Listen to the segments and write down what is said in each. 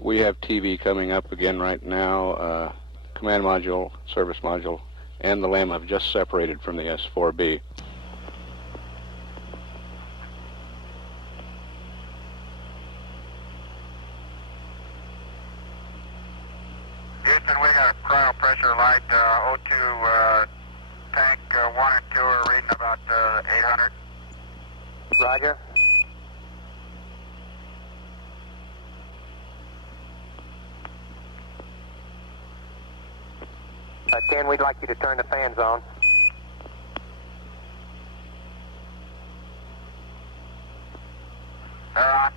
We have TV coming up again right now. Command module, service module, and the LEM have just separated from the S-4B. Houston, we got a cryo pressure light, O2 tank 1 and 2 are reading about 800. Roger. Ken, we'd like you to turn the fans on. They're on.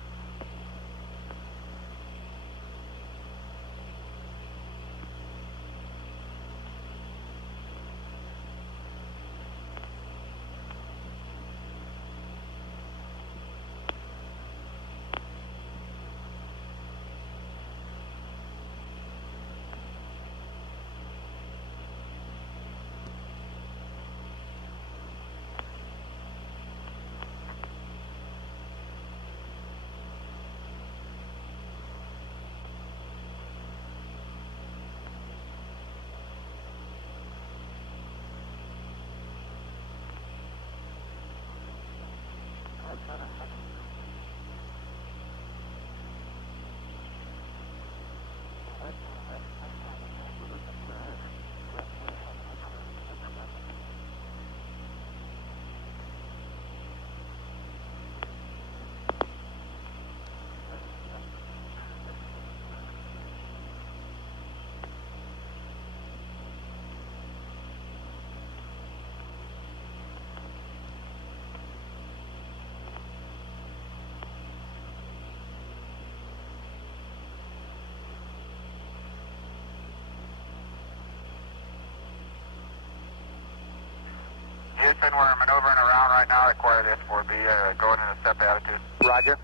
Houston, we're maneuvering around right now. Required S-4B going in a step attitude. Roger.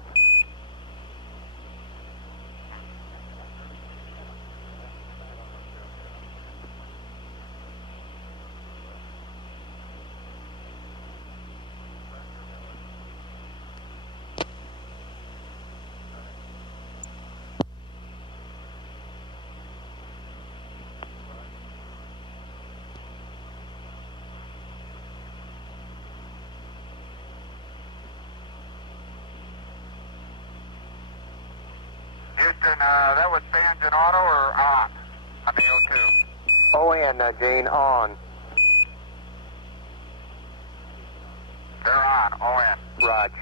Houston, that was fans in auto or on the O2? ON, Gene, on. They're on, ON. Roger.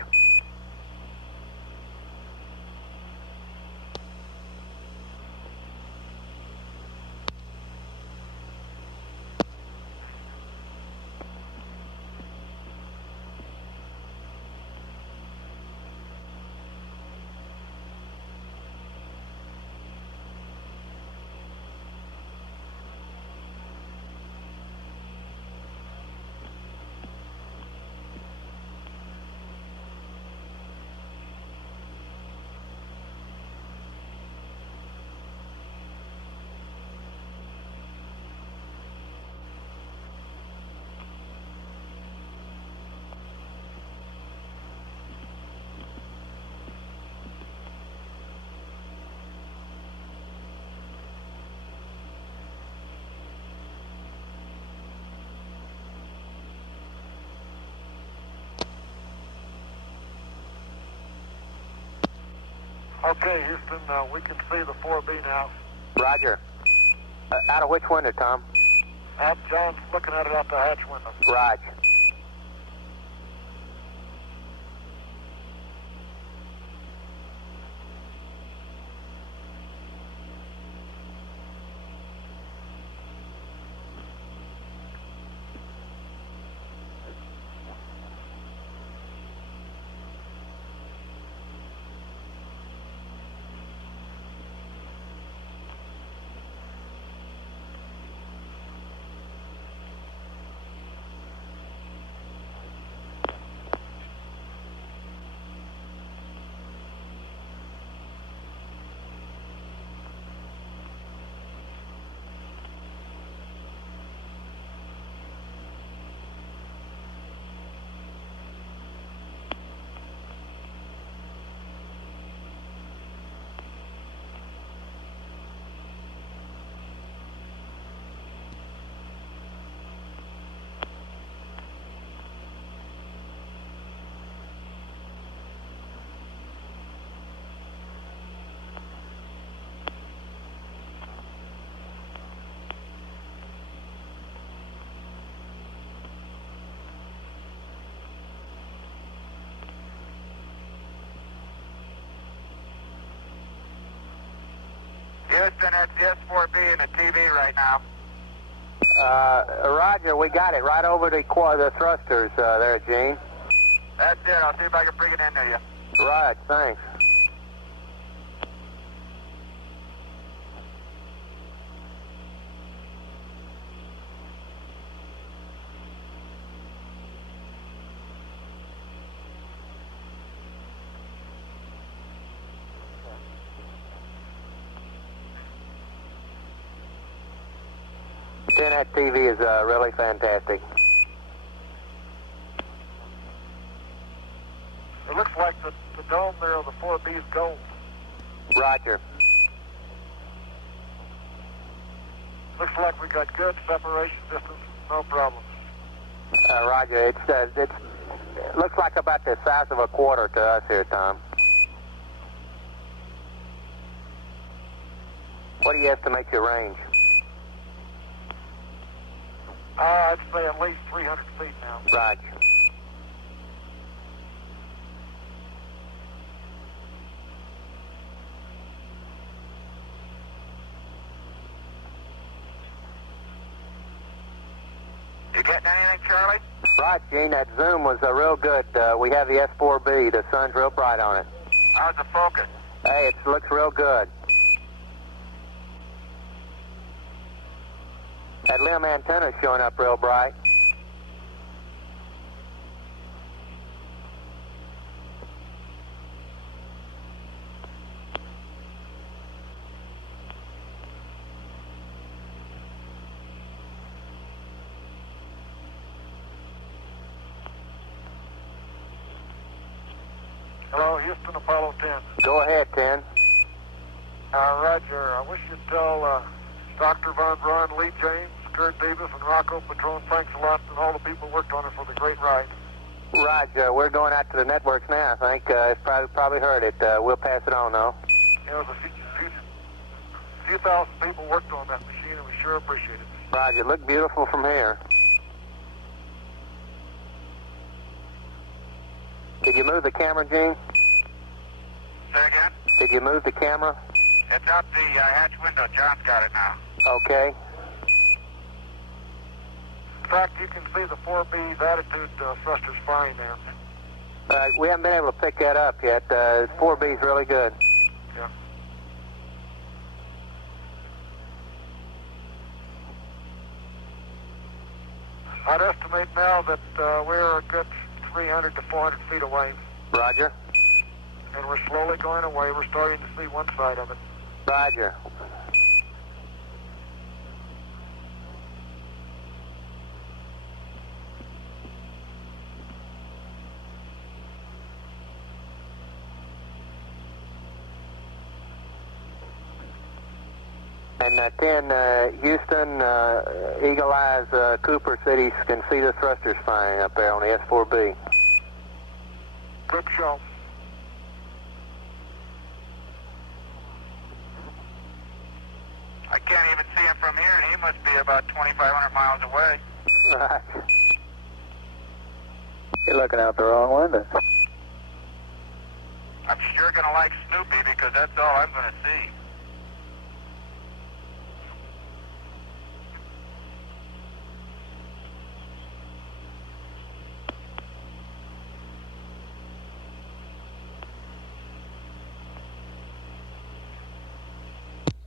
Okay, Houston, we can see the 4B now. Roger. Out of which window, Tom? John's looking at it out the hatch window. Roger. Houston, that's the S-4B and the TV right now. Roger, we got it right over the thrusters there, Gene. That's it. I'll see if I can bring it in to you. Right, thanks. That TV is really fantastic. It looks like the dome there of the 4B is gold. Roger. Looks like we got good separation distance, no problems. Roger, it looks like about the size of a quarter to us here, Tom. What do you estimate your range? I'd say at least 300 feet now. Roger. You getting anything, Charlie? Right, Gene, that zoom was real good. We have the S-4B. The sun's real bright on it. How's the focus? Hey, it looks real good. That limb antenna's showing up real bright. Hello, Houston, Apollo 10. Go ahead, 10. Roger, I wish you'd tell Dr. Von Braun, Lee James, Kurt Davis, and Rocco Patron, thanks a lot, and all the people who worked on it for the great ride. Roger, we're going out to the networks now, I think. It's probably heard it. We'll pass it on, though. You know, a few thousand people worked on that machine, and we sure appreciate it. Roger, look beautiful from here. Did you move the camera, Gene? Say again? Did you move the camera? It's out the hatch window. John's got it now. Okay. In fact, you can see the 4B's attitude thrusters fine there. We haven't been able to pick that up yet. 4B's really good. Yeah. I'd estimate now that we're a good 300 to 400 feet away. Roger. And we're slowly going away. We're starting to see one side of it. Roger. And 10, Houston, Eagle Eyes, Cooper City can see the thrusters fine up there on the S-4B. Good show. I can't even see him from here, and he must be about 2,500 miles away. Right. You're looking out the wrong window. I'm sure going to like Snoopy because that's all I'm going to see.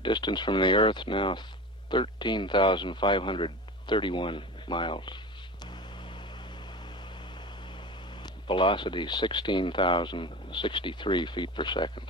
Distance from the Earth now 13,531 miles. Velocity 16,063 feet per second.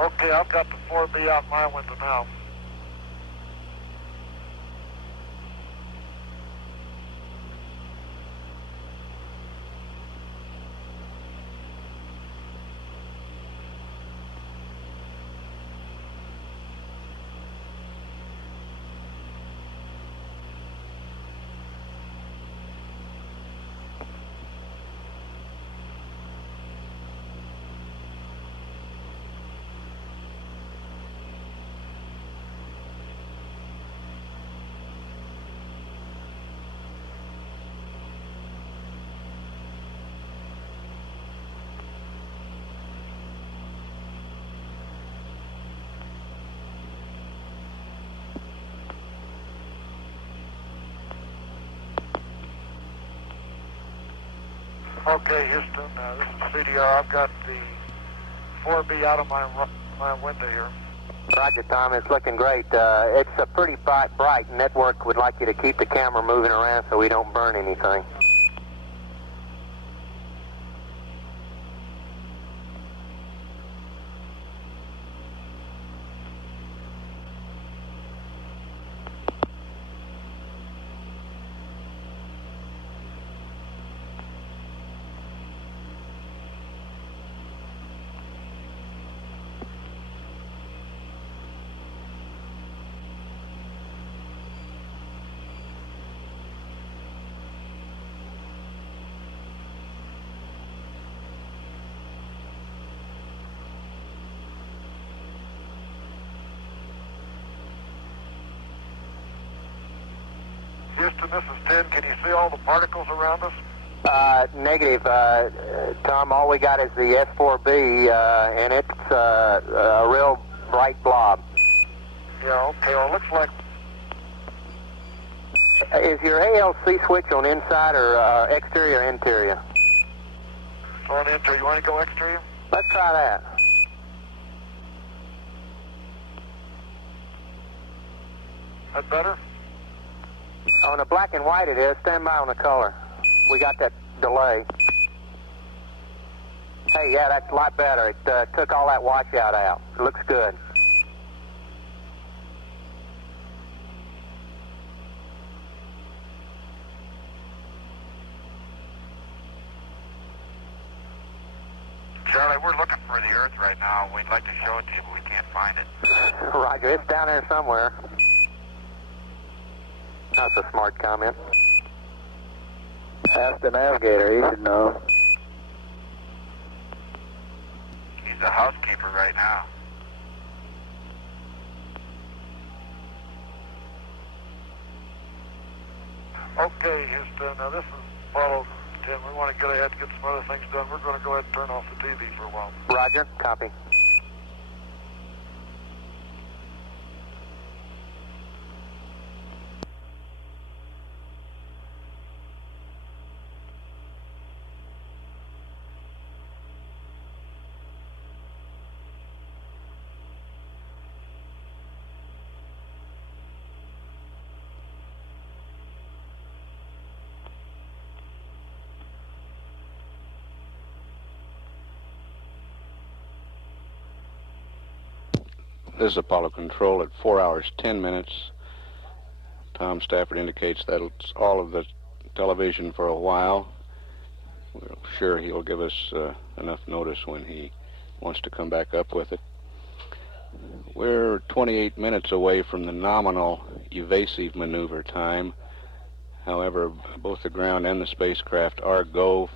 Okay, I've got the 4B out my window now. Okay, Houston, this is CDR. I've got the 4B out of my window here. Roger, Tom. It's looking great. It's a pretty bright. Network would like you to keep the camera moving around so we don't burn anything. Houston, this is 10. Can you see all the particles around us? Negative, Tom. All we got is the S-4B, and it's a real bright blob. Yeah, okay. Well, it looks like... Is your ALC switch on inside or exterior or interior? It's on interior. You want to go exterior? Let's try that. That better? On the black and white it is. Stand by on the color. We got that delay. Hey, yeah, that's a lot better. It took all that washout out. It looks good. Charlie, we're looking for the Earth right now. We'd like to show it to you, but we can't find it. Roger, it's down there somewhere. That's a smart comment. Ask the navigator, he should know. He's the housekeeper right now. Okay, Houston, now this is Apollo 10. We want to get ahead and get some other things done. We're going to go ahead and turn off the TV for a while. Roger, copy. This is Apollo Control at 4 hours, 10 minutes. Tom Stafford indicates that it's all of the television for a while. We're sure he'll give us enough notice when he wants to come back up with it. We're 28 minutes away from the nominal evasive maneuver time. However, both the ground and the spacecraft are go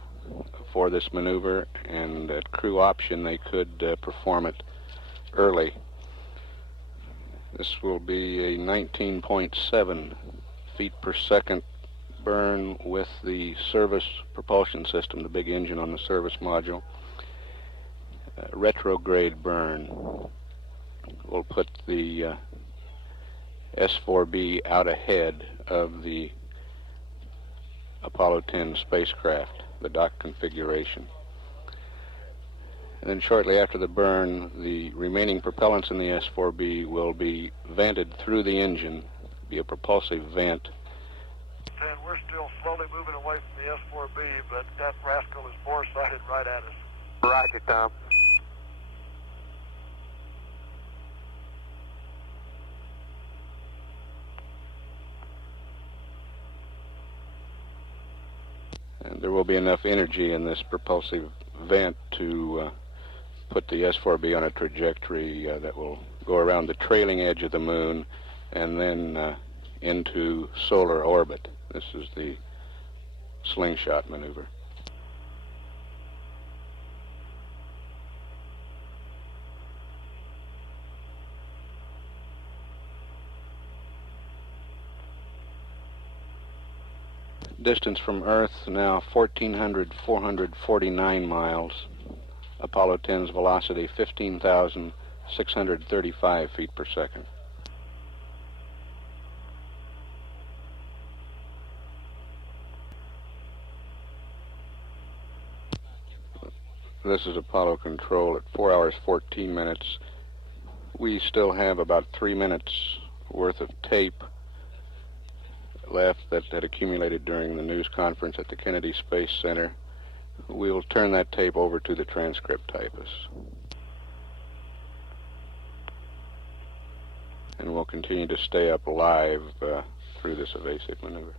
for this maneuver, and at crew option they could perform it early. This will be a 19.7 feet per second burn with the service propulsion system, the big engine on the service module. Retrograde burn will put the S-4B out ahead of the Apollo 10 spacecraft, the dock configuration. And then shortly after the burn, the remaining propellants in the S-4B will be vented through the engine, be a propulsive vent. And we're still slowly moving away from the S-4B, but that rascal is bore-sighted right at us. Roger, Tom. And there will be enough energy in this propulsive vent to put the S-4B on a trajectory that will go around the trailing edge of the moon and then into solar orbit. This is the slingshot maneuver. Distance from Earth now 449 miles. Apollo 10's velocity 15,635 feet per second. This is Apollo Control at 4 hours 14 minutes. We still have about 3 minutes worth of tape left that had accumulated during the news conference at the Kennedy Space Center. We'll turn that tape over to the transcript typist. And we'll continue to stay up live through this evasive maneuver.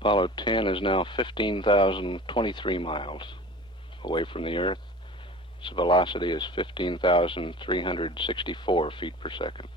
Apollo 10 is now 15,023 miles away from the Earth. Its velocity is 15,364 feet per second.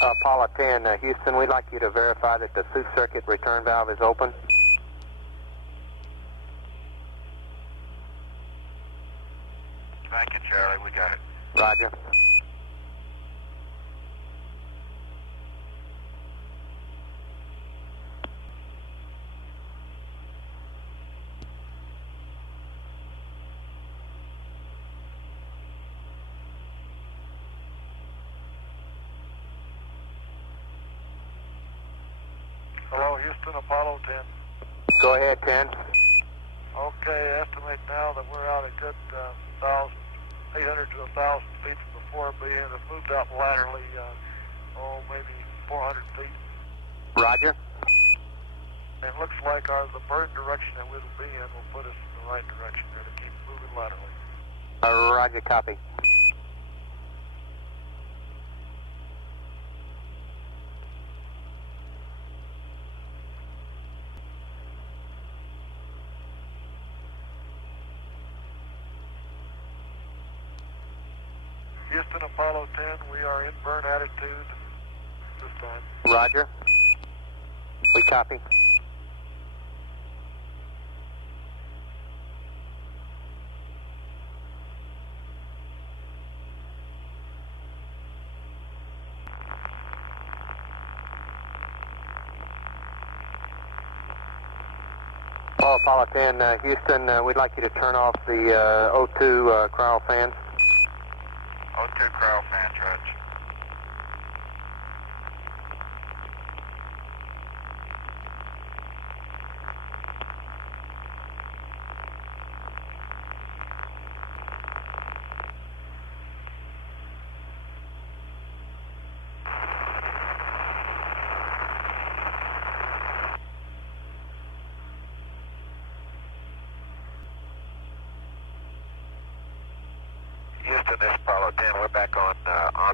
Apollo 10, Houston, we'd like you to verify that the suit circuit return valve is open. Thank you, Charlie. We got it. Roger. Hello, Houston, Apollo 10. Go ahead, 10. Okay, estimate now that we're out a good 800 to 1,000 feet from the 4B and have moved out laterally, maybe 400 feet. Roger. And it looks like the burn direction that we'll be in will put us in the right direction there to keep moving laterally. Roger, copy. Houston, Apollo 10, we are in burn attitude this time. Roger. We copy. Apollo 10, Houston, we'd like you to turn off the O2 cryo fans. O2 cryo fans, Reg. Houston, this is Apollo 10. We're back on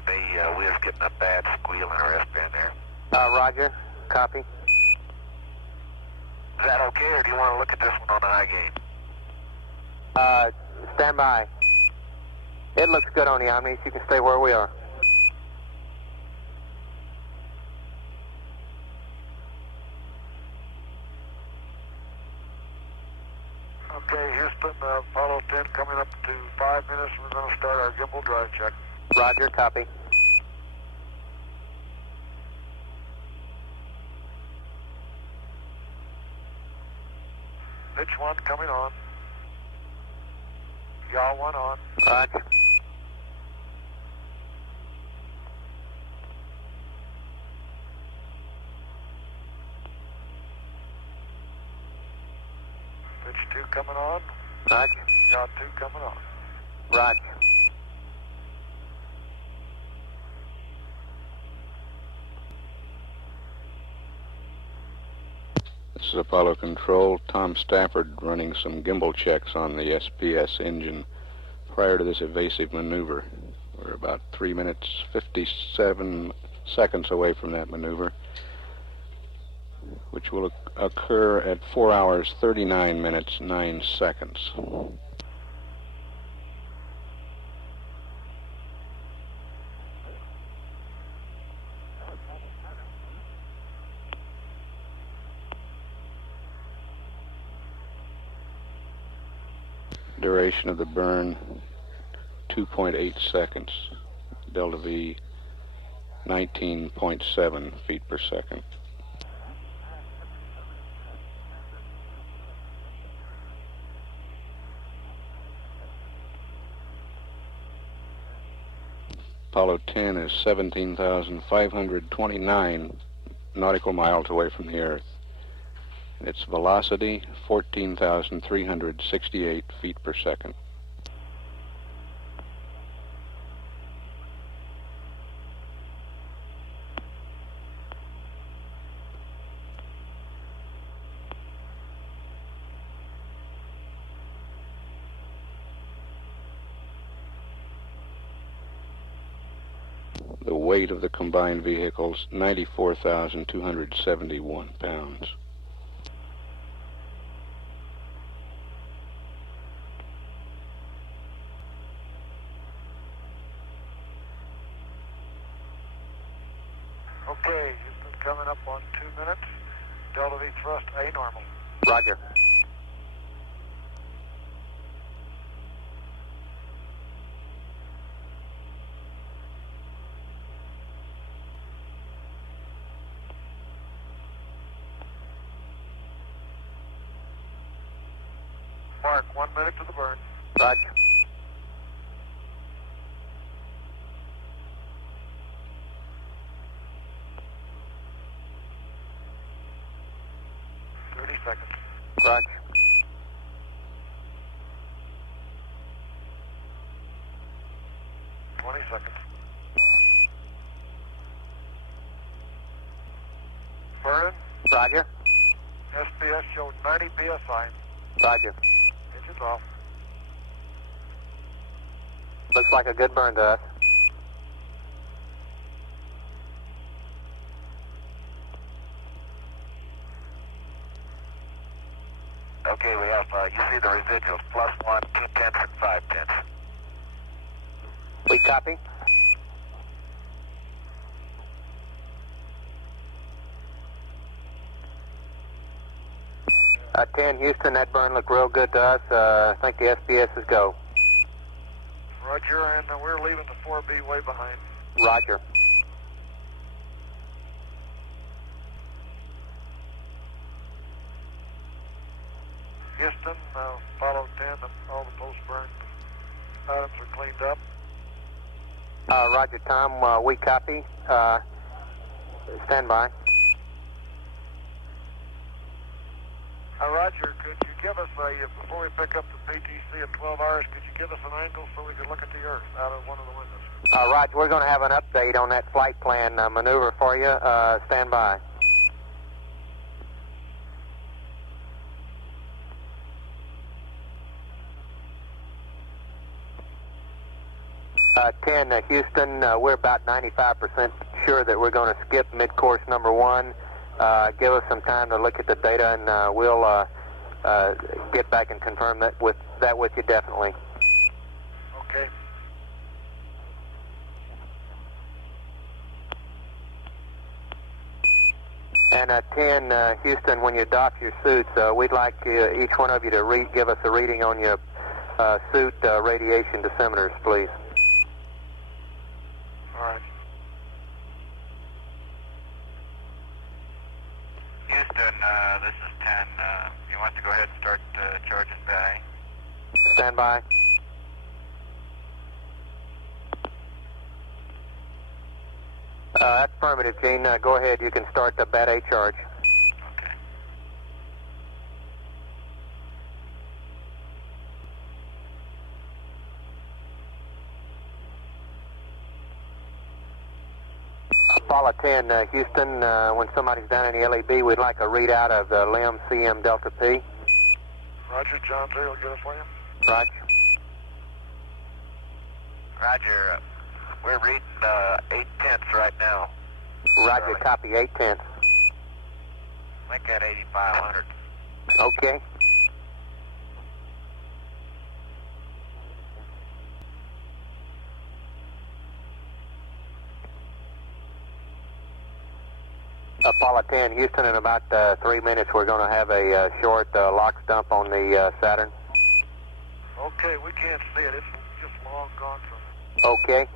me. We was getting a bad squeal in our S-band there. Roger. Copy. Is that okay, or do you want to look at this one on the high gain? Stand by. It looks good on the Omnis. You can stay where we are. Okay, Houston, Apollo 10 coming up to 5 minutes. We're going to start our gimbal drive check. Roger. Copy. Pitch 1 coming on. Yaw 1 on. Roger. Pitch 2 coming on. Roger. Yaw 2 coming on. Roger. This is Apollo Control. Tom Stafford running some gimbal checks on the SPS engine prior to this evasive maneuver. We're about 3 minutes, 57 seconds away from that maneuver, which will occur at 4 hours, 39 minutes, 9 seconds. Duration of the burn, 2.8 seconds. Delta V, 19.7 feet per second. Apollo 10 is 17,529 nautical miles away from the Earth. Its velocity, 14,368 feet per second. The weight of the combined vehicles, 94,271 pounds. Okay, Houston coming up on 2 minutes. Delta V thrust A normal. Roger. Mark, 1 minute to the burn. Roger. Seconds. Roger. Seconds. Burning. Roger. SPS showed 90 PSI. Roger. Engines off. Looks like a good burn to us. Okay, we have, you see the residuals, +1, 2/10 and 5/10. We copy. 10 Houston, that burn looked real good to us. I think the SPS is go. Roger, and we're leaving the 4B way behind. Roger. Houston, follow 10, and all the post-burn items are cleaned up. Roger, Tom, we copy. Stand by. Roger, could you give us before we pick up the PTC at 12 hours, could you give us an angle so we could look at the Earth out of one of the windows? Roger, we're going to have an update on that flight plan maneuver for you. Stand by. Uh, 10 Houston, we're about 95% sure that we're going to skip mid-course number 1. Give us some time to look at the data, and we'll get back and confirm that with you definitely. Okay. And 10 Houston, when you dock your suits, we'd like each one of you to give us a reading on your suit radiation dosimeters, please. All right. Houston, this is 10. You want to go ahead and start charging bay? Stand by. That's affirmative, Gene. Go ahead. You can start the Bat A charge. Okay. Apollo 10, Houston, when somebody's down in the LEB, we'd like a readout of the LIM CM Delta P. Roger, John 3 will get us for you. Roger. Roger. We're reading 8/10 right now. Roger, Charlie. copy 8/10. Make that 8,500. Okay. Apollo 10, Houston, in about 3 minutes we're going to have a short lock stump on the Saturn. Okay, we can't see it. It's just long gone from. Okay.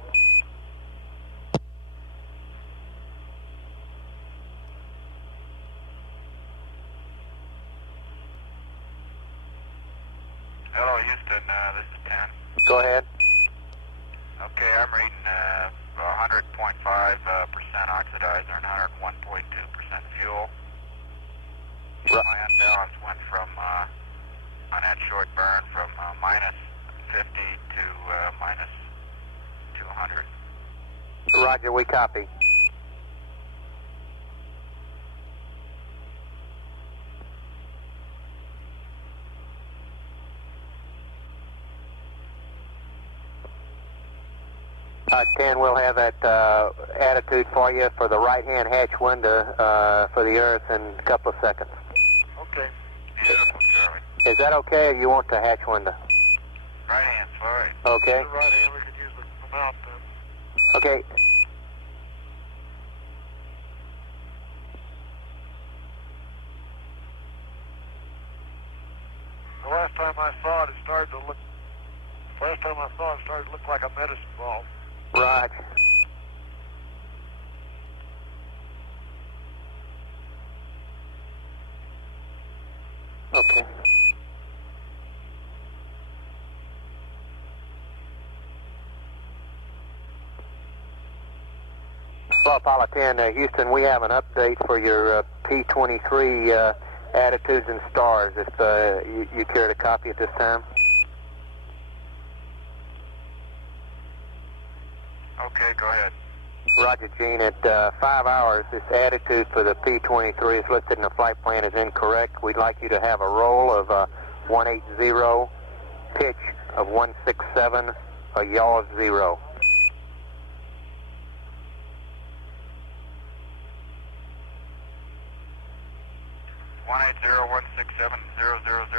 Hello, Houston. This is 10. Go ahead. Okay, I'm reading 100.5% oxidizer and 101.2% fuel. My unbalance went from, on that short burn, from minus 50 to minus 200. Roger, we copy. Ken, we'll have that attitude for you for the right-hand hatch window for the Earth in a couple of seconds. Okay. Beautiful, Charlie. Is that okay, or you want the hatch window? Right hand, sorry. Okay. The right hand, we could use the mount then. Okay. The last time I saw it, it started to look. Last time I saw it, it started to look like a medicine ball. Right. Okay. Well, Apollo 10, Houston, we have an update for your P-23 attitudes and stars, if you care to copy at this time. Okay, go ahead. Roger, Gene. At 5 hours, this attitude for the P-23 is listed in the flight plan as incorrect. We'd like you to have a roll of 180, pitch of 167, a yaw of 0.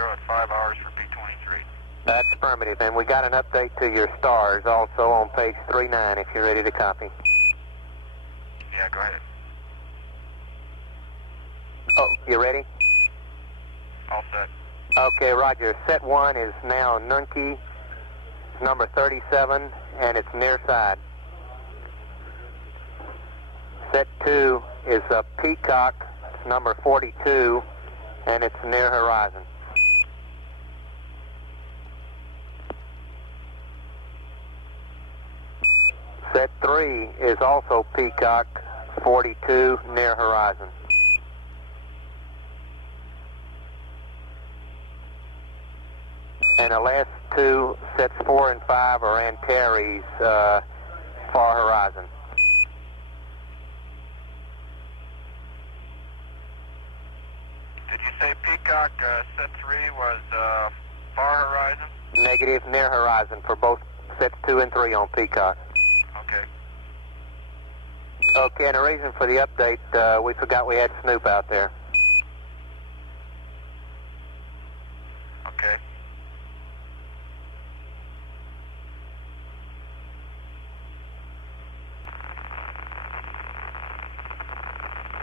At 5 hours for P-23. That's affirmative. And we got an update to your stars also on page 39 if you're ready to copy. Yeah, go ahead. Oh, you ready? All set. Okay, roger. Set 1 is now Nunki, number 37, and it's near side. Set 2 is Peacock, number 42, and it's near horizon. Set 3 is also Peacock, 42, near horizon. And the last two, sets 4 and 5, are Antares, far horizon. Did you say Peacock set 3 was far horizon? Negative, near horizon for both sets 2 and 3 on Peacock. Okay. Okay, and the reason for the update, we forgot we had Snoop out there. Okay.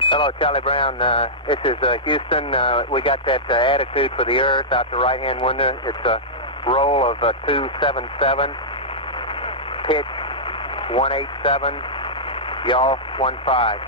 Hello, Charlie Brown. This is Houston. We got that attitude for the Earth out the right-hand window. It's a roll of 277, pitch 187, yaw 15.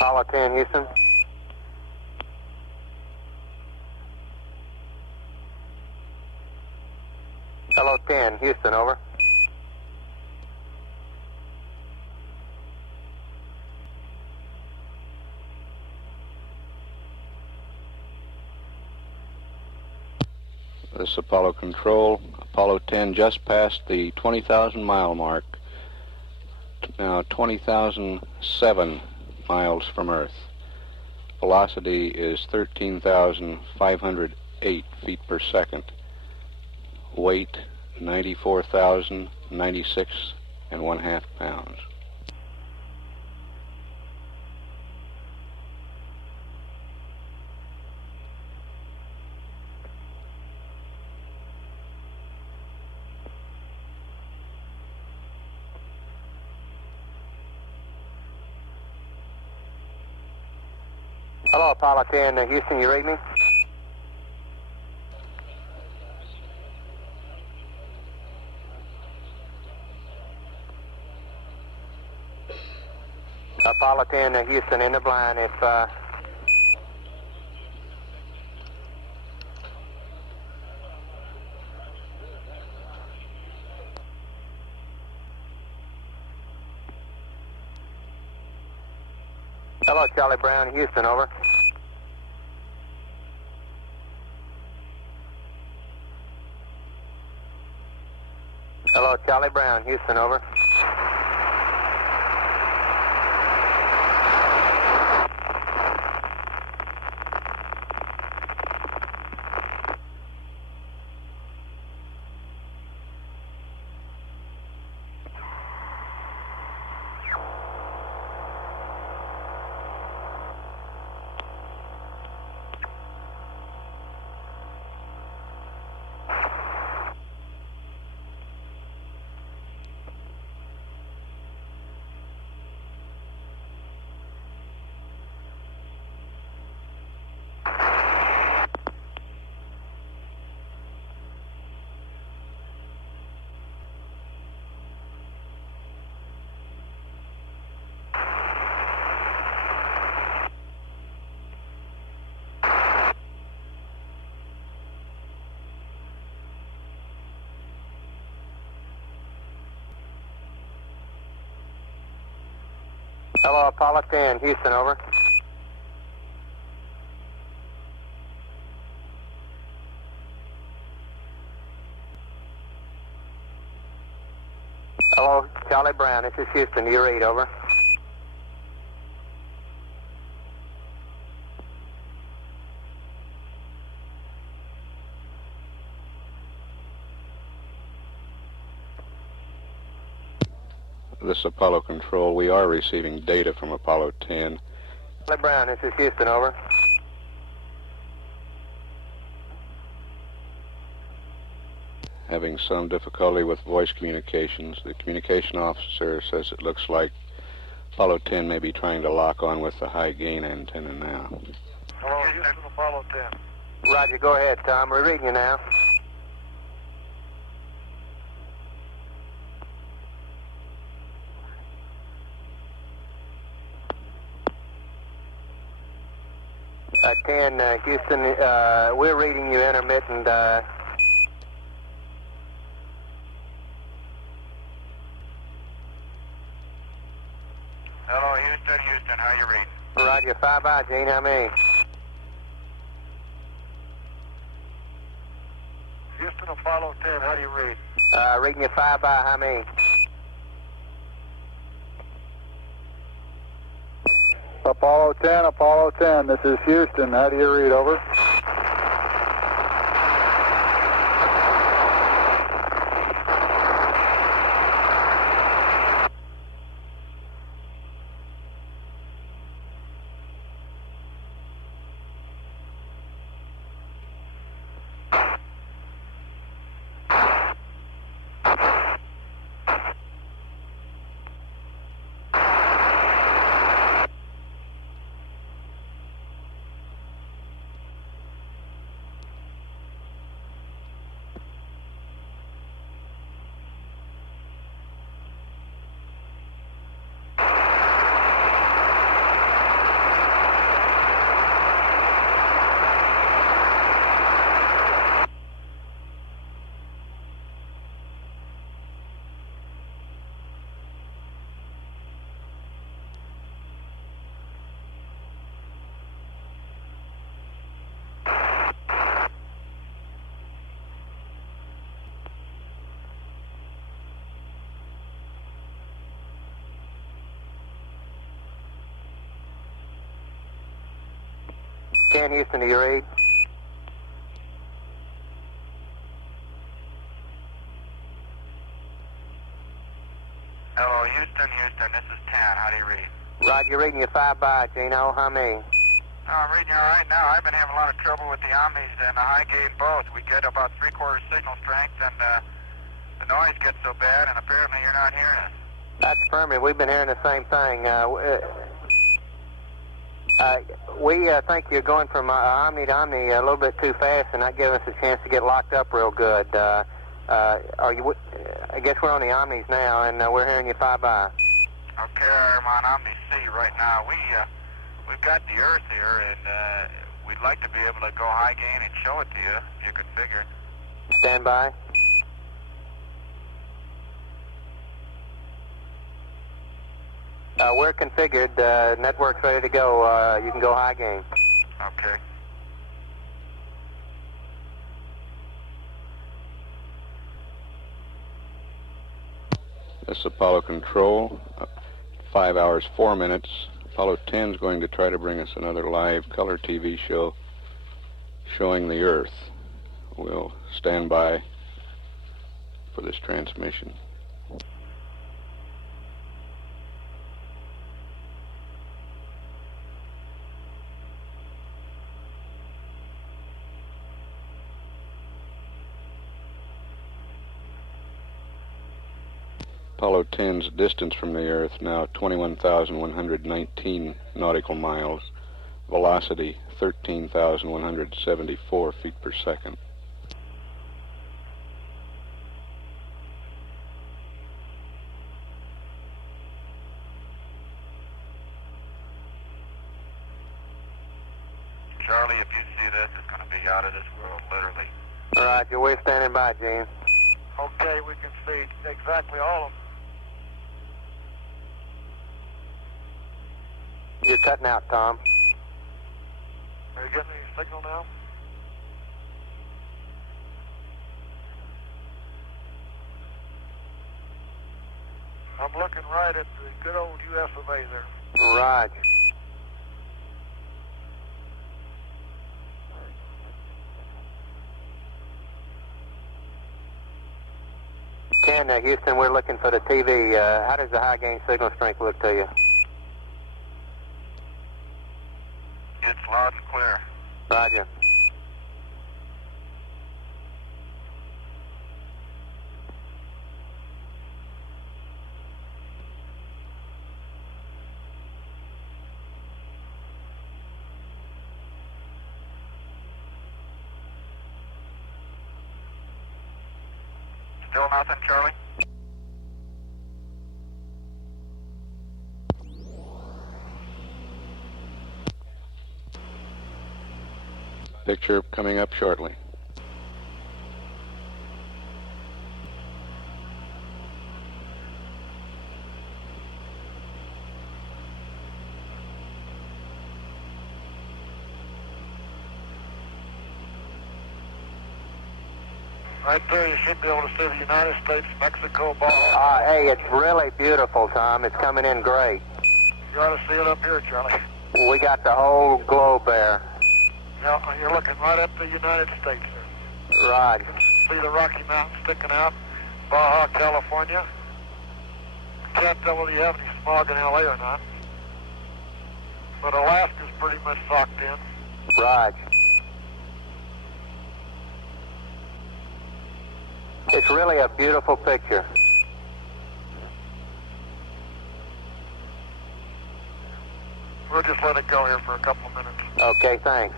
Apollo 10, Houston. Hello, 10, Houston, over. This is Apollo Control. Apollo 10 just passed the 20,000 mile mark. Now 20,007 miles from Earth. Velocity is 13,508 feet per second. Weight 94,096 and 1/2 pounds. Hello, Apollo 10, Houston, you read me? Apollo 10, Houston, in the blind. If Hello, Charlie Brown, Houston, over. Hello, Charlie Brown, Houston, over. Hello, Apollo 10, Houston, over. Hello, Charlie Brown, this is Houston, you read, over. This is Apollo Control. We are receiving data from Apollo 10. Charlie Brown, this is Houston, over. Having some difficulty with voice communications. The communication officer says it looks like Apollo 10 may be trying to lock on with the high gain antenna now. Hello, Houston, Apollo 10. Roger, go ahead, Tom. We're reading you now. Houston, we're reading you intermittent. Hello, Houston, how you reading? Roger, 5-by, Gene, how many? Houston, Apollo 10, how do you read? Reading you 5-by, how many? Apollo 10, this is Houston. How do you read, over? Houston, do you read? Hello, Houston, this is 10, how do you read? Roger, reading you 5-by, Gino, how many? No, I'm reading you all right now. I've been having a lot of trouble with the Omnis and the high gain both. We get about 3/4 signal strength, and the noise gets so bad, and apparently you're not hearing us. That's affirmative. We've been hearing the same thing. We think you're going from Omni to Omni a little bit too fast and not giving us a chance to get locked up real good. Are you? I guess we're on the Omnis now, and we're hearing you 5-by. Okay, I'm on Omni C right now. We've got the Earth here, and we'd like to be able to go high gain and show it to you, if you could figure. Stand by. We're configured. Network's ready to go. You can go high gain. Okay. This is Apollo Control. 5 hours, 4 minutes. Apollo 10 is going to try to bring us another live color TV show showing the Earth. We'll stand by for this transmission. Apollo 10's distance from the Earth now 21,119 nautical miles. Velocity 13,174 feet per second. Charlie, if you see this, it's going to be out of this world, literally. Roger, we're standing by, Gene. Okay, we can see exactly all of them. You're cutting out, Tom. Are you getting any signal now? I'm looking right at the good old U.S. Evasive. Roger. 10, Houston, we're looking for the TV. How does the high gain signal strength look to you? It's loud and clear. Roger. Still nothing, Charlie? Picture coming up shortly. Right there, you should be able to see the United States, Mexico, Baja. Hey, it's really beautiful, Tom. It's coming in great. You ought to see it up here, Charlie. We got the whole globe there. Yeah, you're looking right at the United States there. Right. You can see the Rocky Mountains sticking out, Baja, California. Can't tell whether you have any smog in LA or not. But Alaska's pretty much socked in. Right. It's really a beautiful picture. We'll just let it go here for a couple of minutes. Okay, thanks.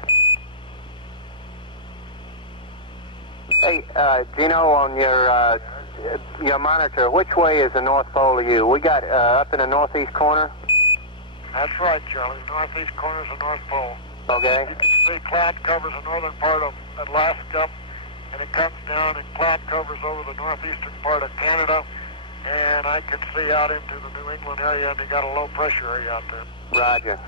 Hey, Gino, on your monitor, which way is the North Pole to you? We got up in the northeast corner? That's right, Charlie. The northeast corner is the North Pole. Okay. You can see cloud covers the northern part of Alaska, and it comes down and cloud covers over the northeastern part of Canada, and I can see out into the New England area, and they got a low pressure area out there. Roger.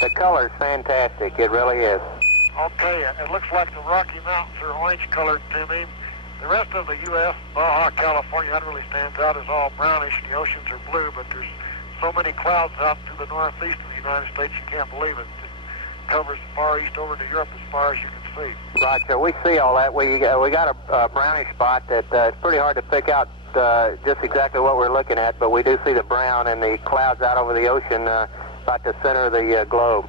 The color's fantastic. It really is. Okay, it looks like the Rocky Mountains are orange colored to me. The rest of the U.S., Baja, California, that really stands out as all brownish, and the oceans are blue, but there's so many clouds out to the northeast of the United States, you can't believe it. It covers far east over to Europe as far as you can see. Roger. We see all that. We got a brownish spot that it's pretty hard to pick out just exactly what we're looking at, but we do see the brown and the clouds out over the ocean about the center of the globe.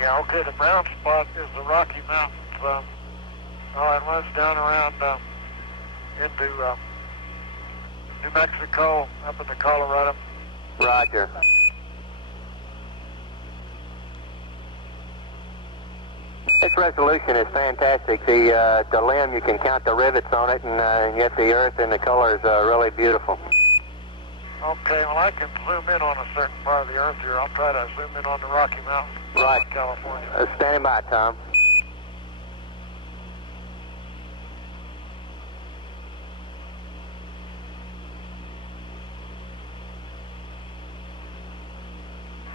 Yeah, okay, the brown spot is the Rocky Mountains. It runs down around into New Mexico, up into Colorado. Roger. This resolution is fantastic. The limb, you can count the rivets on it, and yet the earth and the colors are really beautiful. Okay, well, I can zoom in on a certain part of the earth here. I'll try to zoom in on the Rocky Mountains, Right. California. Standing by, Tom.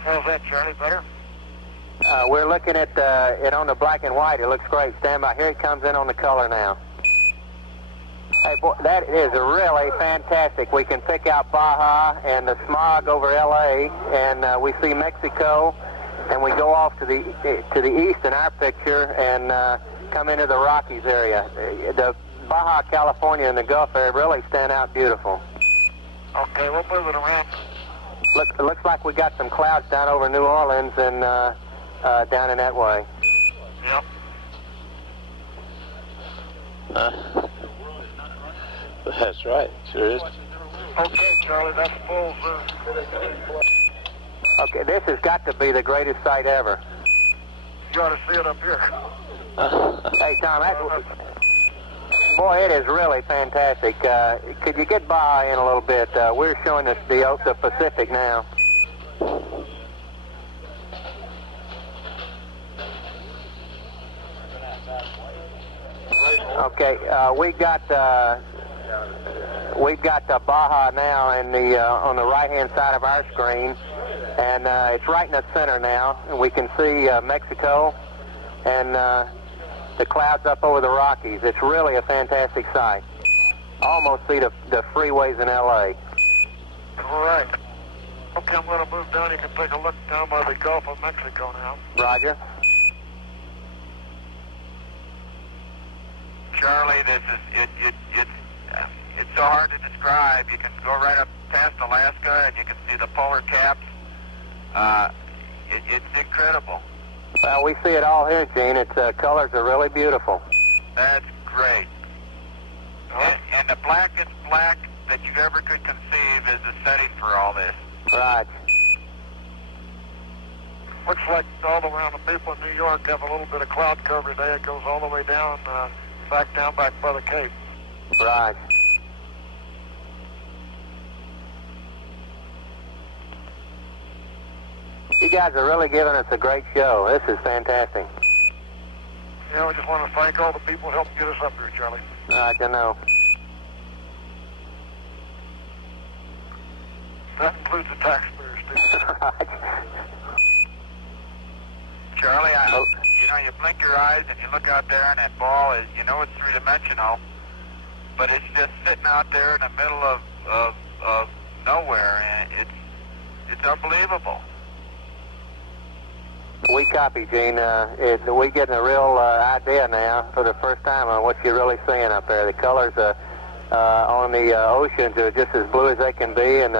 How's that, Charlie? Better? We're looking at it on the black and white. It looks great. Stand by. Here it comes in on the color now. Hey, boy, that is really fantastic. We can pick out Baja and the smog over L.A., and we see Mexico, and we go off to the east in our picture and come into the Rockies area. The Baja, California, and the Gulf area really stand out beautiful. Okay, we'll move it around. It looks like we got some clouds down over New Orleans and down in that way. Yep. That's right, sure is. Okay, Charlie, that's full zoom. Okay, this has got to be the greatest sight ever. You ought to see it up here. Hey, Tom, boy, it is really fantastic. Could you get Baja in a little bit? We're showing us the Pacific now. Okay, we've got Baja now in on the right-hand side of our screen, and it's right in the center now. And we can see Mexico and the clouds up over the Rockies. It's really a fantastic sight. Almost see the freeways in L.A. All right. Okay, I'm going to move down. You can take a look down by the Gulf of Mexico now. Roger. Charlie, this is it's so hard to describe. You can go right up past Alaska and you can see the polar caps. It's incredible. Well, we see it all here, Gene. Its colors are really beautiful. That's great. And the blackest black that you ever could conceive is the setting for all this. Right. Looks like all around the people in New York have a little bit of cloud cover today. It goes all the way down, back by the Cape. Right. You guys are really giving us a great show. This is fantastic. Yeah, we just want to thank all the people who helped get us up here, Charlie. I don't know. That includes the taxpayers, too. Charlie, you blink your eyes and you look out there and that ball is, it's three-dimensional, but it's just sitting out there in the middle of nowhere, and it's unbelievable. We copy, Gene. We're getting a real idea now for the first time on what you're really seeing up there. The colors on the oceans are just as blue as they can be, and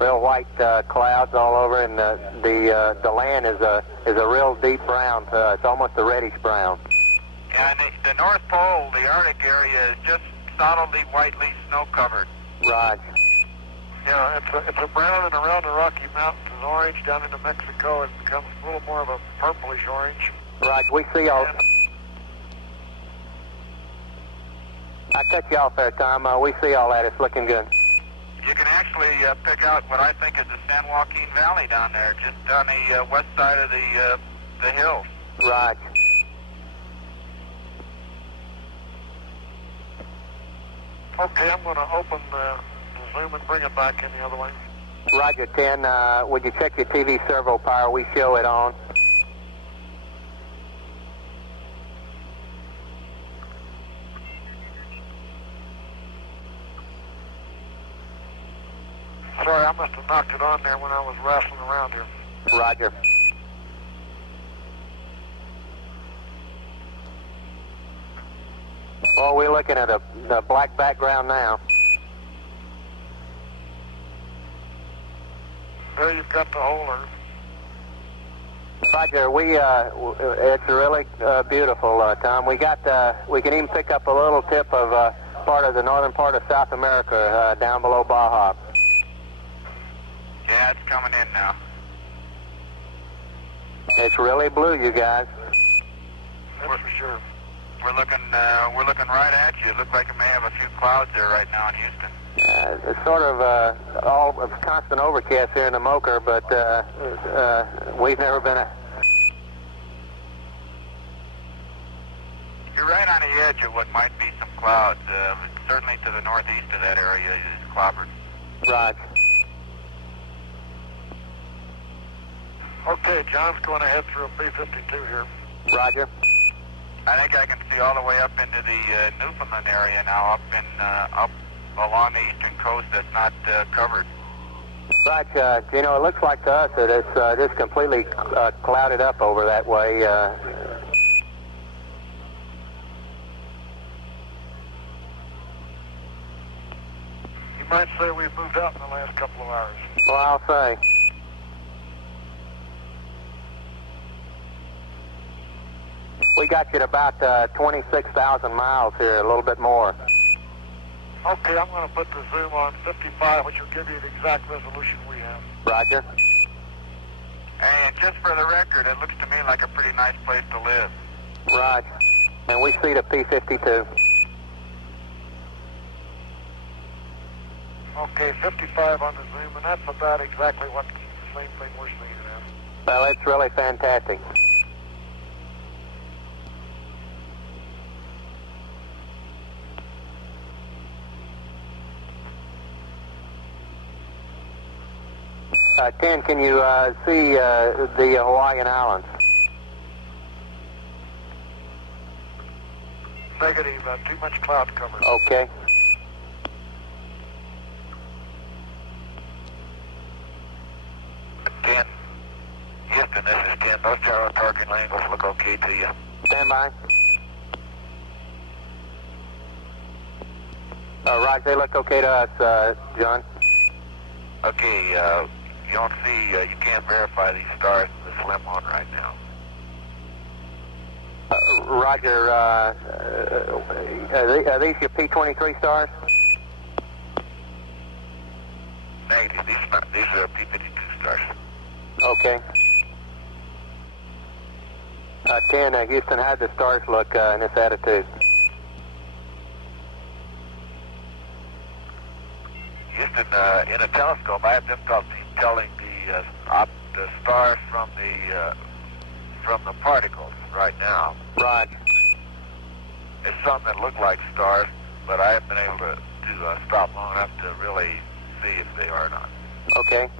real white clouds all over, and the land is a real deep brown. It's almost a reddish brown. And the North Pole, the Arctic area, is just solidly whitely snow-covered. Right. Yeah, it's a brown, and around the Rocky Mountains is orange. Down into Mexico, it becomes a little more of a purplish orange. Right, we see all... I cut you off there, Tom. We see all that. It's looking good. You can actually pick out what I think is the San Joaquin Valley down there, just on the west side of the hills. Right. Okay, I'm going to open the zoom and bring it back in the other way. Roger, 10. Would you check your TV servo power? We show it on. Sorry, I must have knocked it on there when I was wrestling around here. Roger. Well, we're looking at a black background now. There you've got the whole Earth. Roger, it's really beautiful, Tom. We can even pick up a little tip of part of the northern part of South America down below Baja. Yeah, it's coming in now. It's really blue, you guys. That's for sure. We're looking right at you. It looks like it may have a few clouds there right now in Houston. It's sort of all constant overcast here in the Mocha, but we've never been. You're right on the edge of what might be some clouds. Certainly to the northeast of that area is clobbered. Right. Okay, John's going to head through a B-52 here. Roger. I think I can see all the way up into the Newfoundland area now, up along the eastern coast that's not covered. Right, it looks like to us that it's just completely clouded up over that way. You might say we've moved out in the last couple of hours. Well, I'll say. We got you at about 26,000 miles here, a little bit more. Okay, I'm going to put the zoom on 55, which will give you the exact resolution we have. Roger. And just for the record, it looks to me like a pretty nice place to live. Right. And we see the P-52. Okay, 55 on the zoom, and that's about exactly what the same thing we're seeing now. Well, it's really fantastic. Ken, can you see the Hawaiian Islands? Negative, too much cloud cover. Okay. Ken, Houston, this is Ken. Those gyro targeting angles look okay to you. Stand by. Roger, they look okay to us, John. Okay, you don't see, you can't verify these stars in the slim one right now. Roger, are these your P23 stars? Negative, these are P52 stars. Okay. 10, Houston, how'd the stars look in this attitude? Houston, in a telescope, I have difficulty telling the stars from the particles right now. Right. There's some that look like stars, but I haven't been able to stop long enough to really see if they are or not. Okay.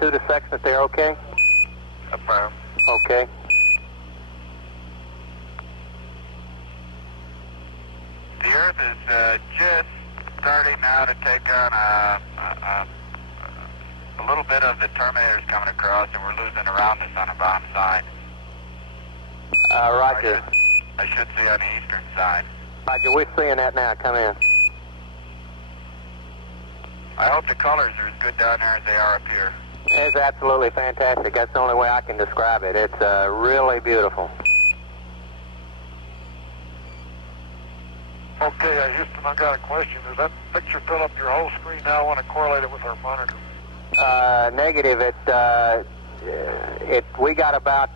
To the section that they're okay? Affirm. Okay. The Earth is just starting now to take on a little bit of the Terminator's coming across, and we're losing around us on a bomb side. Roger. I should see on the eastern side. Roger, we're seeing that now. Come in. I hope the colors are as good down there as they are up here. It's absolutely fantastic. That's the only way I can describe it. It's really beautiful. Okay, Houston, I got a question. Does that picture fill up your whole screen now? I want to correlate it with our monitor. Negative. We got about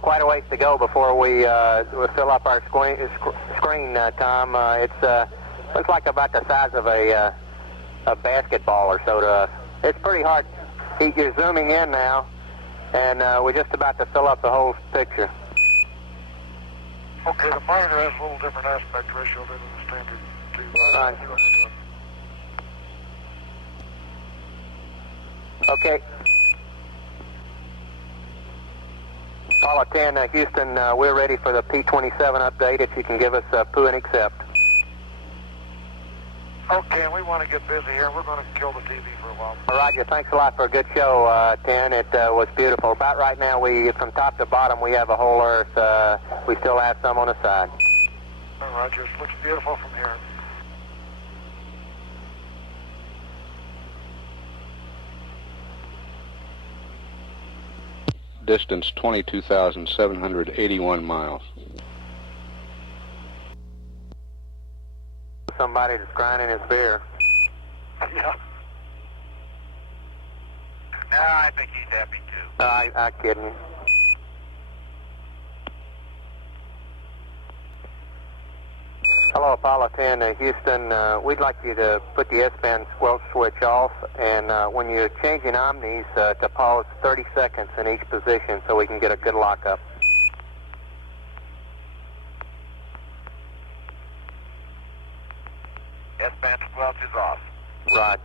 quite a ways to go before we fill up our screen, Tom. It's looks like about the size of a basketball or so to us. It's pretty hard. You're zooming in now, and we're just about to fill up the whole picture. Okay, the monitor has a little different aspect ratio than the standard tube. Okay. Apollo 10, Houston, we're ready for the P27 update. If you can give us poo and accept. Okay, and we want to get busy here. We're going to kill the TV for a while. Roger, thanks a lot for a good show, 10. It was beautiful. About right now, from top to bottom, we have a whole Earth. We still have some on the side. Roger, it looks beautiful from here. Distance 22,781 miles. Somebody that's grinding his beer. Yeah. No, I think he's happy too. I'm kidding you. Hello, Apollo 10, Houston. We'd like you to put the S-band squelch switch off, and when you're changing omnis, to pause 30 seconds in each position so we can get a good lockup. S-band squelch is off. Roger.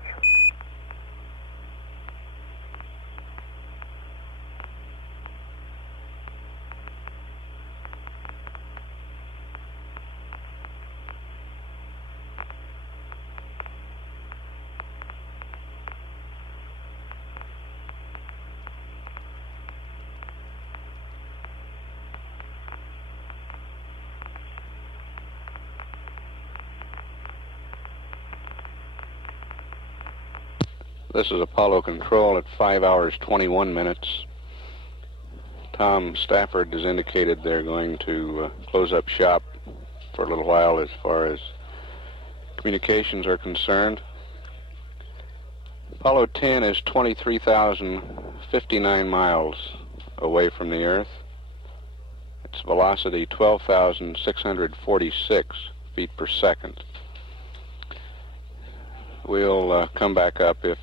This is Apollo Control at 5 hours 21 minutes. Tom Stafford has indicated they're going to close up shop for a little while as far as communications are concerned. Apollo 10 is 23,059 miles away from the Earth. Its velocity 12,646 feet per second. We'll come back up if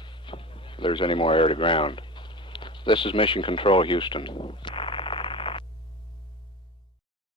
there's any more air to ground. This is Mission Control, Houston.